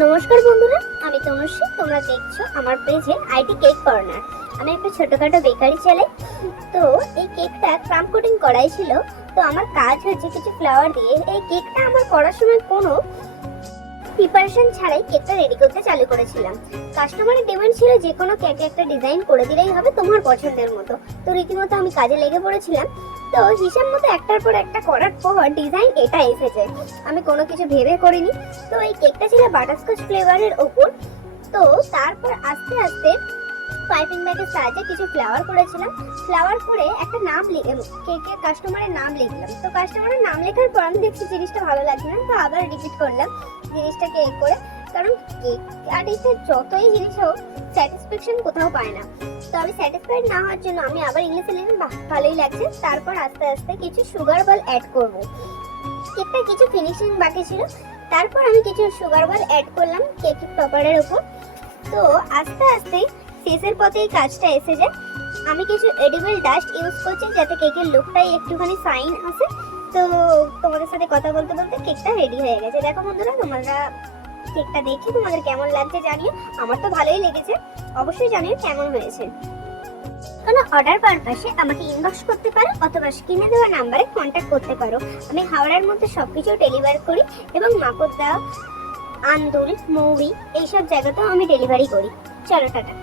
নমস্কার বন্ধুরা, আমি তনুশ্রী। তোমরা দেখছো আমার পেজে আইটি কেক কর্নার। আমি একটা ছোটখাটো বেকারি চালাই। তো এই কেকটা ক্রাম কোটিং করাই ছিল। তো আমার কাজ হচ্ছে কিছু ফ্লাওয়ার দিয়ে এই কেকটা আমার করার সময় কোনো প্রিপারেশন ছাড়াই কেকটা রেডি করতে চালু করেছিলাম। কাস্টমারের ডিমান্ড ছিল যে কোনো কেকে একটা ডিজাইন করে দিলেই হবে তোমার পছন্দের মতো। তো রীতিমতো আমি কাজে লেগে পড়েছিলাম। তো হিসাব মতো একটার পর একটা করার পর ডিজাইন এটা এসেছে। আমি কোনো কিছু ভেবে করিনি। তো এই কেকটা ছিল বাটারস্কচ ফ্লেভারের ওপর। তো তারপর আস্তে আস্তে পাইপিং ব্যাগের সাহায্যে কিছু ফ্লাওয়ার করেছিলাম। ফ্লাওয়ার করে একটা নাম লিখে কেকের কাস্টমারের নাম লিখলাম। তো কাস্টমারের নাম লেখার পর আমি দেখছি জিনিসটা ভালো লাগছে না, তো আবার রিপিট করলাম জিনিসটাকে এ করে। কারণ কেক আর্টিস্টের যতই জিনিস হোক স্যাটিসফ্যাকশন কোথাও পায় না। তো আমি স্যাটিসফাইড না হওয়ার জন্য আমি আবার ইংলিশে লিখলাম, ভালোই লাগছে। তারপর আস্তে আস্তে কিছু সুগার বল অ্যাড করব। কেকটা কিছু ফিনিশিং বাকি ছিল, তারপর আমি কিছু সুগার বল অ্যাড করলাম কেকের টপারের উপর। তো আস্তে আস্তে শেষের পথে এই কাজটা এসে যায়। আমি কিছু এডিবল ডাস্ট ইউজ করছি যাতে কেকের লুকটাই একটুখানি ফাইন আসে। তো তোমাদের সাথে কথা বলতে বলতে কেকটা রেডি হয়ে গেছে। দেখো বন্ধুরা, তোমরা কেকটা দেখে তোমাদের কেমন লাগছে জানিও। আমার তো ভালোই লেগেছে, অবশ্যই জানিও কেমন হয়েছে। কোনো অর্ডার পারপাসে আমাকে ইনবক্স করতে পারো অথবা স্ক্রিনে দেওয়া নাম্বারে কন্ট্যাক্ট করতে পারো। আমি হাওড়ার মধ্যে সবকিছু ডেলিভার করি এবং মাকড়দা, আন্দুল, মৌরি এইসব জায়গাতেও আমি ডেলিভারি করি। চলো টাটা।